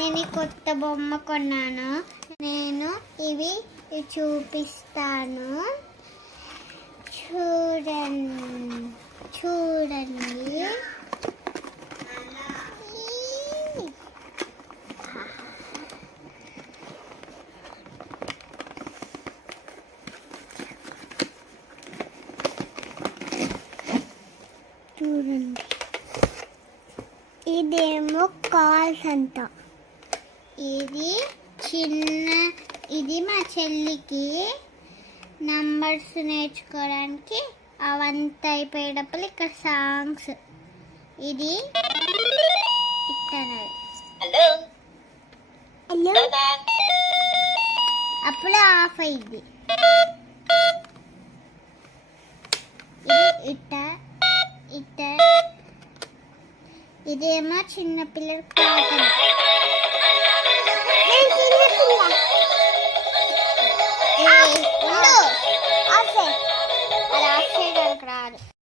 నేను కొత్త బొమ్మ కొన్నాను. నేను ఇవి ఇవి చూపిస్తాను. చూడండి చూడండి. చూడండి. ఇదేమో కాల్స్ అంట. ఇది చిన్న ఇది మా చెల్లికి. నంబర్స్ నేర్చుకోవడానికి అవంతా అయిపోయేటప్పుడు ఇక్కడ సాంగ్స్ ఇది ఇక్కడ హలో హలో హలో అప్పుడు ఆఫ్ అయింది ఇది ఇట్ట. ఇదేమో చిన్న పిల్లలు కాదు రాదు